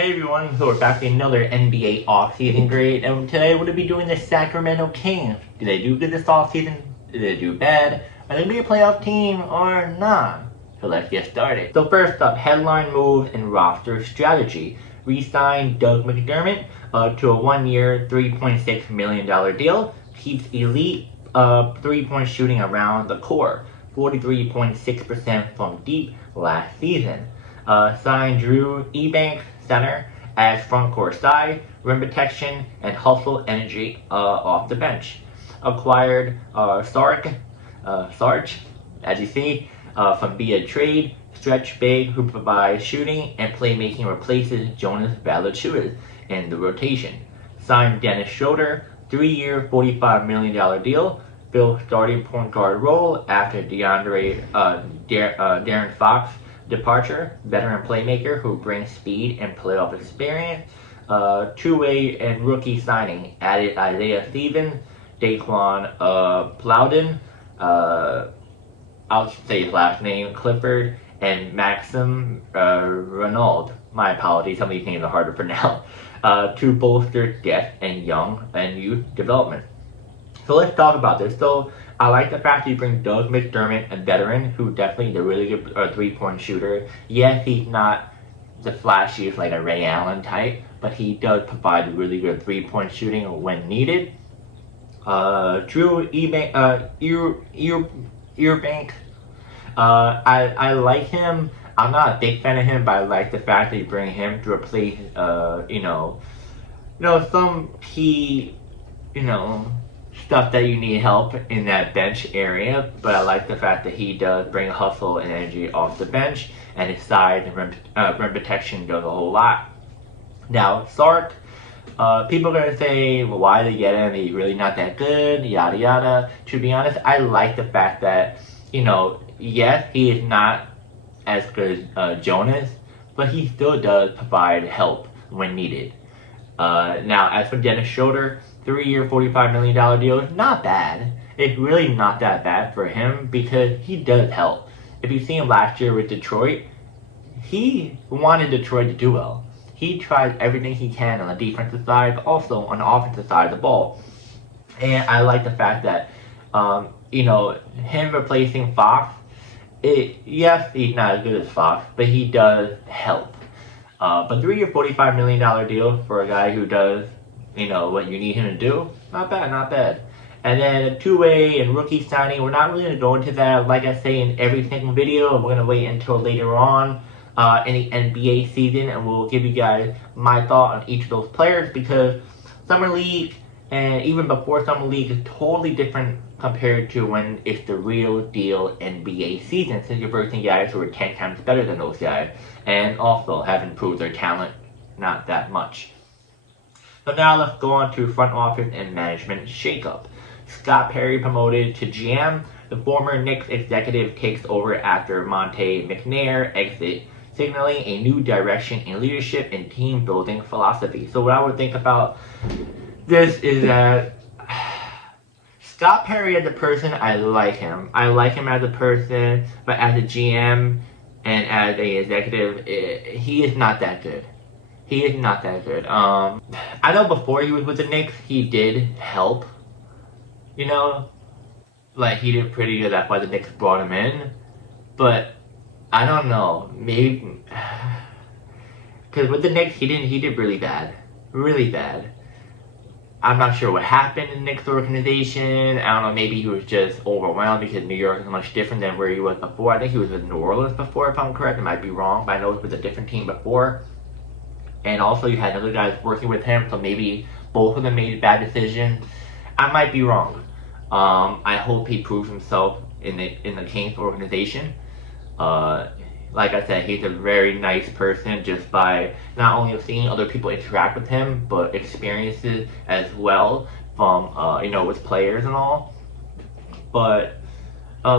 Hey everyone, so we're back with another NBA offseason grade, and today we're going to be doing the Sacramento Kings. Did they do good this offseason? Did they do bad? Are they going to be a playoff team or not? So let's get started. So first up, headline moves and roster strategy. Re-signed Doug McDermott to a 1-year, $3.6 million deal. Keeps elite three-point shooting around the core, 43.6% from deep last season. Signed Drew Eubanks, center, as front-court size, rim protection, and hustle energy off the bench. Acquired Šarić, as you see, from via trade, stretch big who provides shooting and playmaking, replaces Jonas Valanciunas in the rotation. Signed Dennis Schröder, 3-year, $45 million deal, fill starting point guard role after De'Aaron Fox departure, veteran playmaker who brings speed and playoff experience. Two-way and rookie signing, added Isaiah Stevens, Daquan Plowden, I'll say his last name, Clifford, and Maxime Raynaud. My apologies, some of these names are hard to pronounce. To bolster depth and young and youth development. So let's talk about this. So I like the fact that you bring Doug McDermott, a veteran who definitely is a really good three-point shooter. Yes, he's not the flashiest like a Ray Allen type, but he does provide really good three-point shooting when needed. Drew Eubanks, I like him. I'm not a big fan of him, but I like the fact that you bring him to replace, some key, stuff that you need help in that bench area. But I like the fact that he does bring hustle and energy off the bench, and his size and rim protection does a whole lot. Now, Sark, people are going to say, well, why did they get him? He's really not that good, yada yada. To be honest, I like the fact that, yes, he is not as good as Jonas, but he still does provide help when needed. Now, as for Dennis Schröder, 3-year, $45 million deal is not bad. It's really not that bad for him because he does help. If you see him last year with Detroit, he wanted Detroit to do well. He tried everything he can on the defensive side, but also on the offensive side of the ball. And I like the fact that, him replacing Fox, yes, he's not as good as Fox, but he does help. But 3-year, $45 million deal for a guy who does, what you need him to do, not bad, not bad. And then a two-way and rookie signing, we're not really going to go into that, like I say in every single video. We're going to wait until later on in the NBA season, and we'll give you guys my thought on each of those players, because Summer League and even before Summer League is totally different compared to when it's the real deal NBA season, since you're versing guys who are 10 times better than those guys, and also have improved their talent not that much. So now let's go on to front office and management shakeup. Scott Perry promoted to GM. The former Knicks executive takes over after Monte McNair exit, signaling a new direction in leadership and team building philosophy. So what I would think about this is that Scott Perry as a person, I like him. I like him as a person, but as a GM and as a executive, he is not that good. He is not that good. I know before he was with the Knicks, he did help. He did pretty good. That's why the Knicks brought him in. But I don't know. Maybe because with the Knicks, he did really bad. Really bad. I'm not sure what happened in the Knicks organization. I don't know, maybe he was just overwhelmed because New York is much different than where he was before. I think he was in New Orleans before, if I'm correct. I might be wrong, but I know it was a different team before. And also you had other guys working with him, so maybe both of them made bad decisions. I might be wrong. I hope he proves himself in the Kings organization. Like I said, he's a very nice person just by not only seeing other people interact with him, but experiences as well from, with players and all. But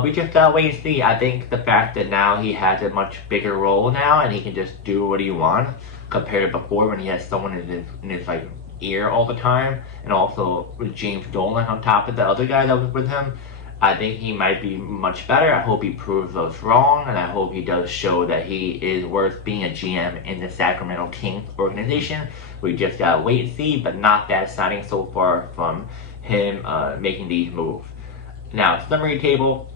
we just gotta wait and see. I think the fact that now he has a much bigger role now and he can just do what he wants compared to before when he has someone in his ear all the time, and also with James Dolan on top of the other guy that was with him. I think he might be much better. I hope he proves us wrong, and I hope he does show that he is worth being a GM in the Sacramento Kings organization. We just gotta wait and see, but not bad signing so far from him making these moves. Now, summary table.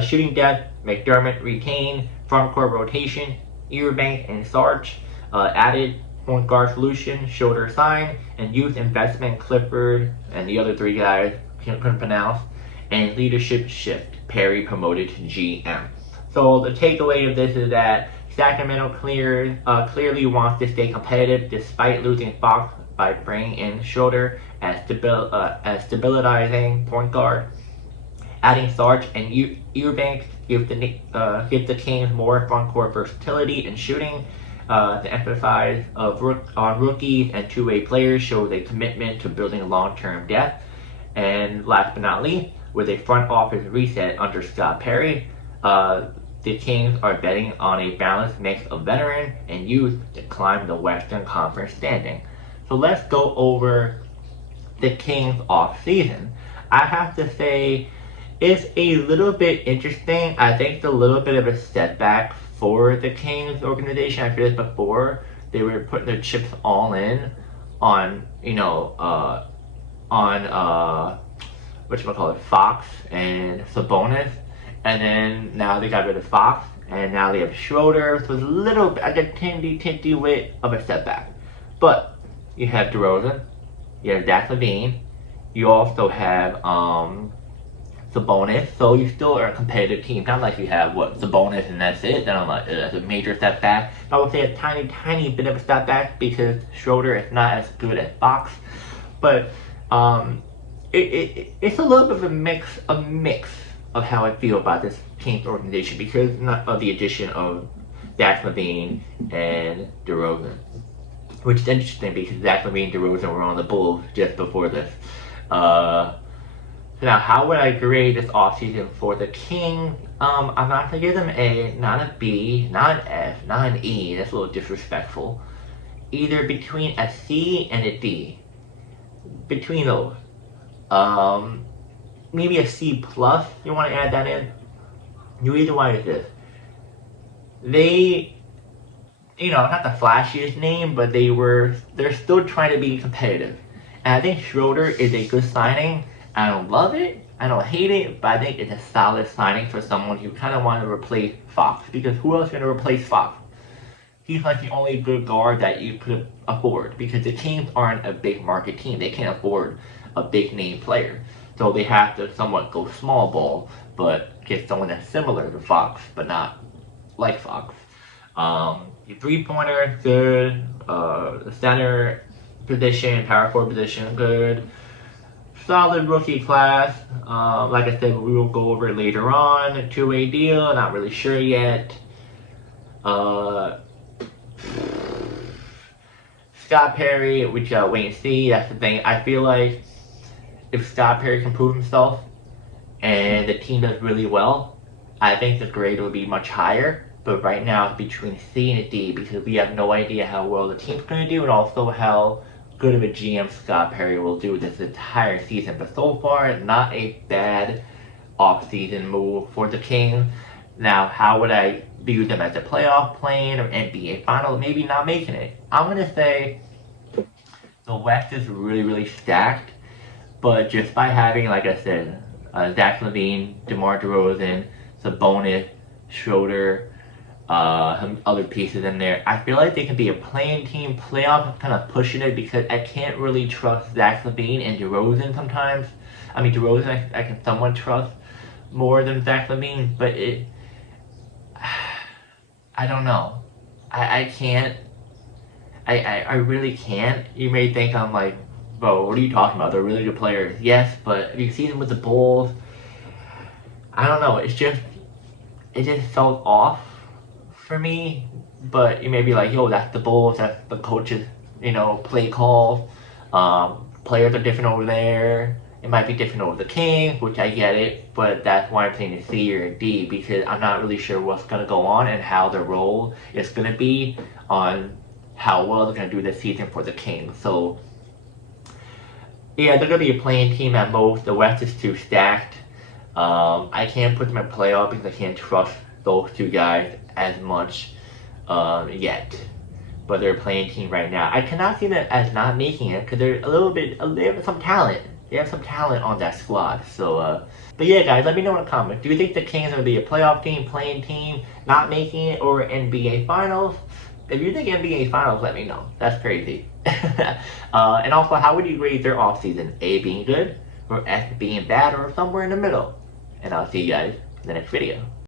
Shooting depth, McDermott retained. Front court rotation, Eubanks and Šarić. Added point guard solution, Schröder signed. And youth investment, Clifford and the other three guys couldn't pronounce. And leadership shift, Perry promoted to GM. So the takeaway of this is that Sacramento clearly wants to stay competitive despite losing Fox by bringing in Schröder as stabilizing point guard. Adding Šarić and Eubanks gives the Kings more front court versatility and shooting. The emphasis on rookies and two-way players shows a commitment to building long-term depth. And last but not least, with a front office reset under Scott Perry, the Kings are betting on a balanced mix of veteran and youth to climb the Western Conference standing. So let's go over the Kings off-season. I have to say, it's a little bit interesting. I think it's a little bit of a setback for the Kings organization. I said this before. They were putting their chips all in on, Fox and Sabonis. And then now they got rid of Fox. And now they have Schröder. So it's a little bit, like a tinty bit of a setback. But you have DeRozan. You have Zach LaVine. You also have, Sabonis, so you still are a competitive team. Not like you have Sabonis and that's it. Then I'm like, that's a major setback. I would say a tiny bit of a setback because Schröder is not as good as Fox. But it's a little bit of a mix of how I feel about this Kings organization because of the addition of Zach LaVine and DeRozan, which is interesting because Zach LaVine and DeRozan were on the Bulls just before this. Now, how would I grade this offseason for the Kings? I'm not going to give them A, not a B, not an F, not an E. That's a little disrespectful. Either between a C and a D. Between those. Maybe a C plus. You want to add that in? The reason why is this. They, not the flashiest name, but they're still trying to be competitive. And I think Schröder is a good signing. I don't love it, I don't hate it, but I think it's a solid signing for someone who kind of wanted to replace Fox. Because who else is going to replace Fox? He's like the only good guard that you could afford. Because the Kings aren't a big market team. They can't afford a big name player. So they have to somewhat go small ball, but get someone that's similar to Fox, but not like Fox. Your three-pointer, good. Center position, power forward position, good. Solid rookie class. Like I said, we will go over it later on. A two-way deal, not really sure yet. Scott Perry, we shall wait and see. That's the thing. I feel like if Scott Perry can prove himself and the team does really well, I think the grade will be much higher. But right now it's between C and a D because we have no idea how well the team's going to do and also how good of a GM Scott Perry will do this entire season. But so far, not a bad off-season move for the Kings. Now, how would I view them as a playoff plane or NBA final? Maybe not making it. I'm going to say the West is really stacked. But just by having, like I said, Zach LaVine, DeMar DeRozan, Sabonis, Schröder, some other pieces in there, I feel like they can be a playing team playoff. I'm kind of pushing it because I can't really trust Zach LaVine and DeRozan sometimes. I mean, DeRozan I can somewhat trust more than Zach LaVine, but I don't know. I can't. I really can't. You may think I'm like, bro, what are you talking about? They're really good players. Yes, but if you see them with the Bulls, I don't know. It just felt off for me. But you may be like, yo, that's the Bulls. That's the coaches, play calls. Players are different over there. It might be different over the Kings, which I get it. But that's why I'm saying a C or a D, because I'm not really sure what's going to go on and how their role is going to be on how well they're going to do this season for the Kings. So, yeah, they're going to be a playing team at most. The West is too stacked. I can't put them in playoff because I can't trust those two guys as much yet. But they're playing team right now. I cannot see them as not making it because they're they have some talent. They have some talent on that squad. So, but yeah, guys, let me know in the comments. Do you think the Kings are going to be a playoff team, playing team, not making it, or NBA Finals? If you think NBA Finals, let me know. That's crazy. And also, how would you grade their offseason? A, being good, or S, being bad, or somewhere in the middle? And I'll see you guys in the next video.